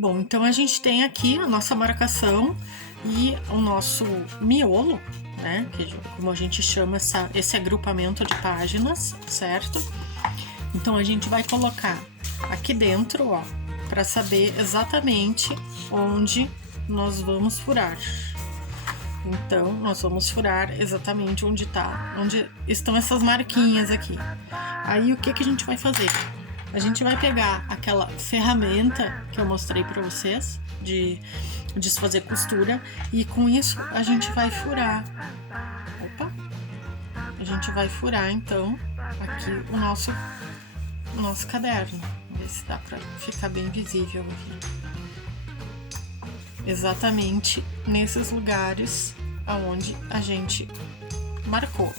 Bom, então a gente tem aqui a nossa marcação e o nosso miolo, né? Que, como a gente chama esse agrupamento de páginas, certo? Então a gente vai colocar aqui dentro, ó, para saber exatamente onde nós vamos furar. Então, nós vamos furar exatamente onde estão essas marquinhas aqui. Aí, o que a gente vai fazer? A gente vai pegar aquela ferramenta que eu mostrei para vocês, de desfazer costura, e com isso a gente vai furar. Opa! A gente vai furar, então, aqui o nosso caderno. Vamos ver se dá para ficar bem visível aqui. Exatamente nesses lugares aonde a gente marcou.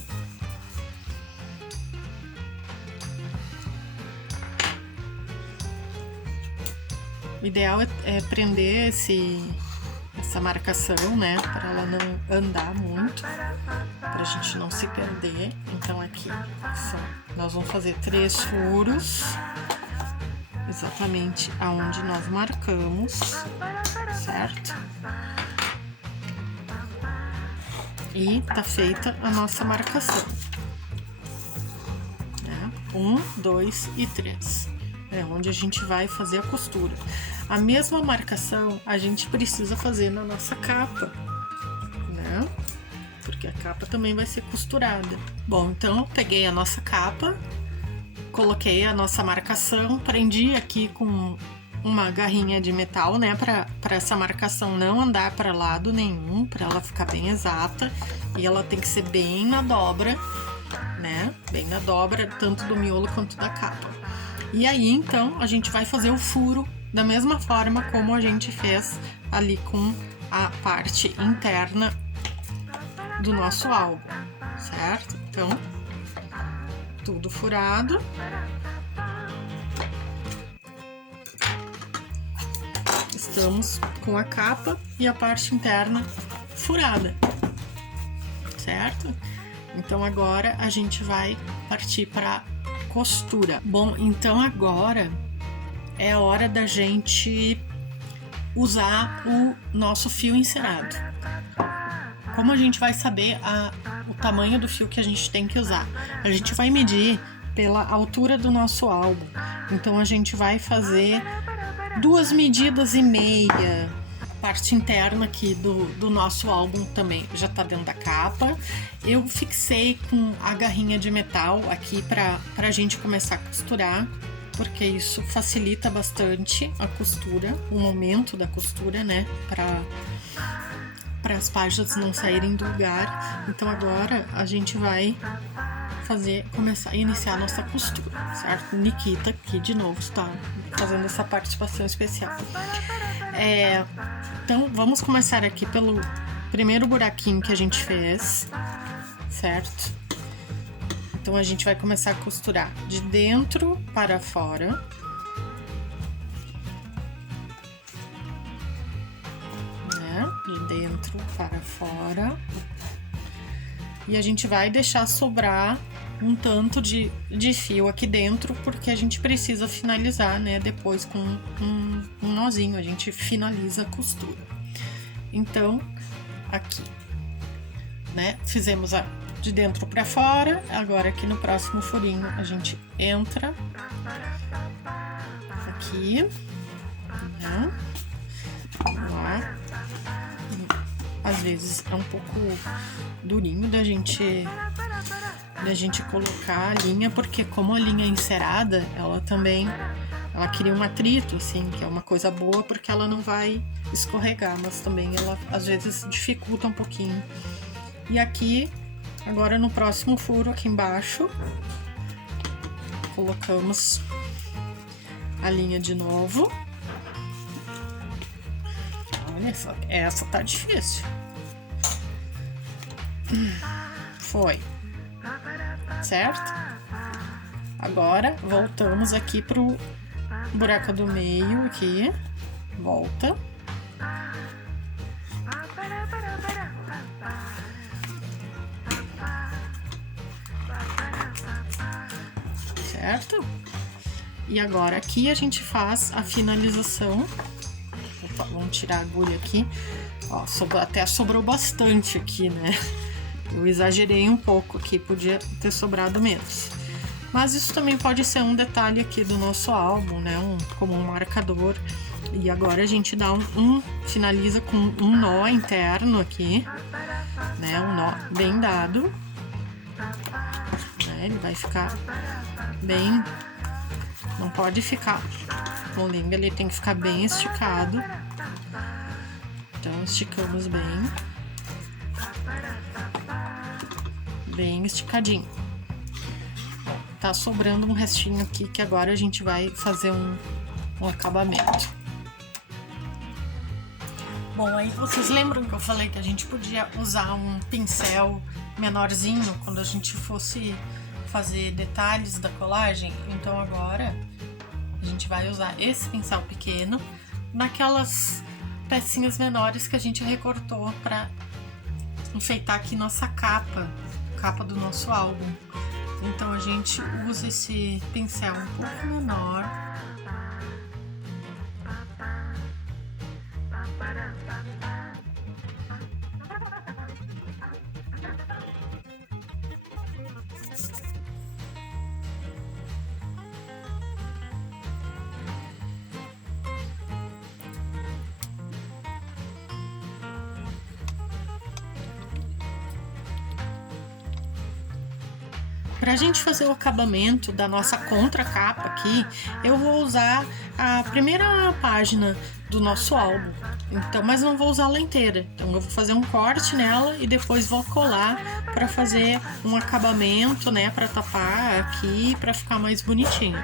O ideal é prender essa marcação, né, para ela não andar muito, para a gente não se perder. Então aqui nós vamos fazer 3 furos, exatamente aonde nós marcamos, certo? E tá feita a nossa marcação, né? 1, 2 e 3. É onde a gente vai fazer a costura. A mesma marcação a gente precisa fazer na nossa capa, né? Porque a capa também vai ser costurada. Bom, então eu peguei a nossa capa, coloquei a nossa marcação, prendi aqui com uma garrinha de metal, né, para essa marcação não andar para lado nenhum, para ela ficar bem exata, e ela tem que ser bem na dobra, né, bem na dobra, tanto do miolo quanto da capa. E aí, então, a gente vai fazer o furo da mesma forma como a gente fez ali com a parte interna do nosso álbum, certo? Então, tudo furado. Estamos com a capa e a parte interna furada, certo? Então agora a gente vai partir para costura. Bom, então agora é a hora da gente usar o nosso fio encerado. Como a gente vai saber o tamanho do fio que a gente tem que usar? A gente vai medir pela altura do nosso álbum. Então a gente vai fazer 2,5 medidas. A parte interna aqui do nosso álbum também já tá dentro da capa. Eu fixei com a garrinha de metal aqui pra gente começar a costurar, porque isso facilita bastante a costura, o momento da costura, né? Para as páginas não saírem do lugar. Então agora a gente vai começar a iniciar a nossa costura, certo? Nikita aqui de novo está fazendo essa participação especial. Então vamos começar aqui pelo primeiro buraquinho que a gente fez, certo? Então a gente vai começar a costurar de dentro para fora. De dentro para fora, e a gente vai deixar sobrar um tanto de fio aqui dentro, porque a gente precisa finalizar, né, depois com um nozinho, a gente finaliza a costura. Então, aqui, né, fizemos de dentro para fora, agora aqui no próximo furinho a gente entra aqui, né, lá. Às vezes é um pouco durinho da gente colocar a linha, porque como a linha é encerada, ela cria um atrito, assim, que é uma coisa boa, porque ela não vai escorregar, mas também ela às vezes dificulta um pouquinho. E aqui, agora no próximo furo aqui embaixo, colocamos a linha de novo. Olha só, essa tá difícil. Foi. Certo? Agora, voltamos aqui pro buraco do meio aqui. Volta. Certo? E agora aqui a gente faz a finalização Vamos tirar a agulha aqui. Ó, até sobrou bastante aqui, né? Eu exagerei um pouco aqui, podia ter sobrado menos. Mas isso também pode ser um detalhe aqui do nosso álbum, né? Como um marcador. E agora a gente dá finaliza com um nó interno aqui, né? Um nó bem dado. Né? Ele vai ficar bem... Não pode ficar molenga, ele tem que ficar bem esticado. Então, esticamos bem esticadinho. Tá sobrando um restinho aqui que agora a gente vai fazer um acabamento. Bom, aí vocês lembram que eu falei que a gente podia usar um pincel menorzinho quando a gente fosse fazer detalhes da colagem? Então agora a gente vai usar esse pincel pequeno naquelas pecinhas menores que a gente recortou para enfeitar aqui nossa capa do nosso álbum. Então a gente usa esse pincel um pouco menor. Para a gente fazer o acabamento da nossa contracapa aqui, eu vou usar a primeira página do nosso álbum, então, mas não vou usar ela inteira. Então eu vou fazer um corte nela e depois vou colar para fazer um acabamento, né, para tapar aqui, para ficar mais bonitinho.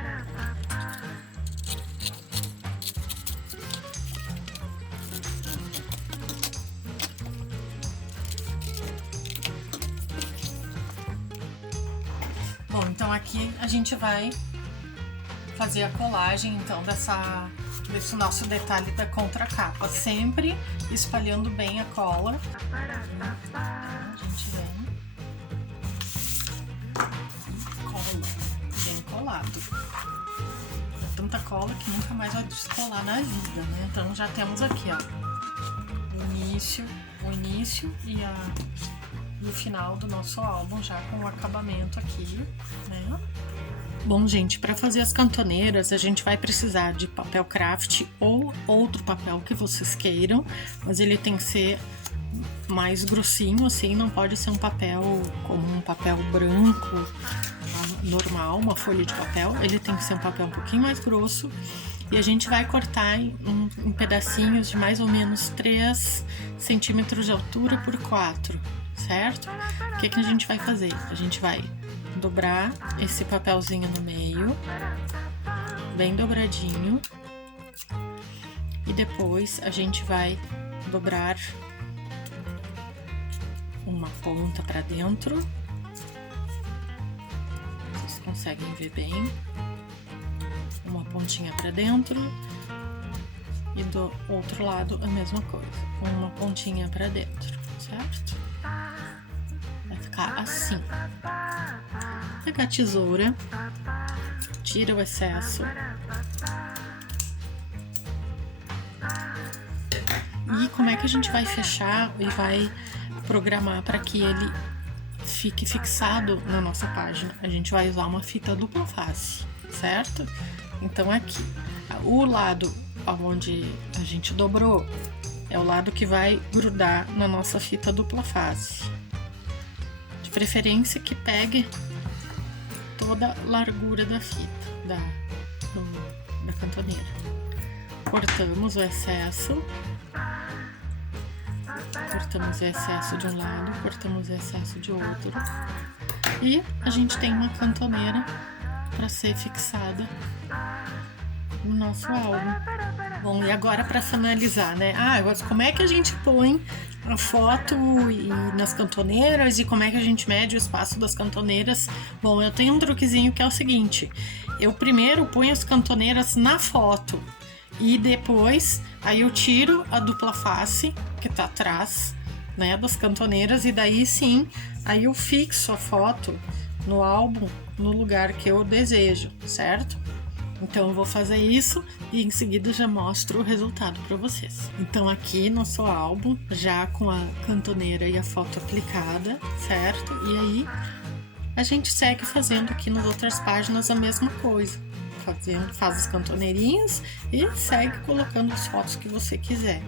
Bom, então aqui a gente vai fazer a colagem então desse nosso detalhe da contracapa, sempre espalhando bem a cola. A gente vem cola, bem colado. É tanta cola que nunca mais vai descolar na vida, né? Então já temos aqui, ó, o início e o final do nosso álbum já com o acabamento aqui, né? Bom, gente, para fazer as cantoneiras a gente vai precisar de papel craft ou outro papel que vocês queiram, mas ele tem que ser mais grossinho, assim, não pode ser um papel como um papel branco normal, uma folha de papel, ele tem que ser um papel um pouquinho mais grosso. E a gente vai cortar em pedacinhos de mais ou menos 3 centímetros de altura por 4, certo? O que a gente vai fazer? A gente vai dobrar esse papelzinho no meio, bem dobradinho, e depois a gente vai dobrar uma ponta para dentro. Vocês conseguem ver bem? Uma pontinha para dentro e do outro lado a mesma coisa, uma pontinha para dentro, certo? Vai ficar assim. Pega a tesoura, tira o excesso e como é que a gente vai fechar e vai programar para que ele fique fixado na nossa página? A gente vai usar uma fita dupla face, certo? Então aqui, o lado onde a gente dobrou é o lado que vai grudar na nossa fita dupla face. De preferência que pegue toda a largura da fita, da cantoneira. Cortamos o excesso. Cortamos o excesso de um lado, cortamos o excesso de outro. E a gente tem uma cantoneira para ser fixada no nosso álbum. Bom, e agora para finalizar, né? Agora como é que a gente põe a foto nas cantoneiras e como é que a gente mede o espaço das cantoneiras? Bom, eu tenho um truquezinho que é o seguinte: eu primeiro ponho as cantoneiras na foto e depois aí eu tiro a dupla face que tá atrás, né, das cantoneiras, e daí sim, aí eu fixo a foto no álbum no lugar que eu desejo, certo? Então eu vou fazer isso e em seguida já mostro o resultado para vocês. Então aqui nosso álbum já com a cantoneira e a foto aplicada, certo? E aí a gente segue fazendo aqui nas outras páginas a mesma coisa. Faz as cantoneirinhas e segue colocando as fotos que você quiser.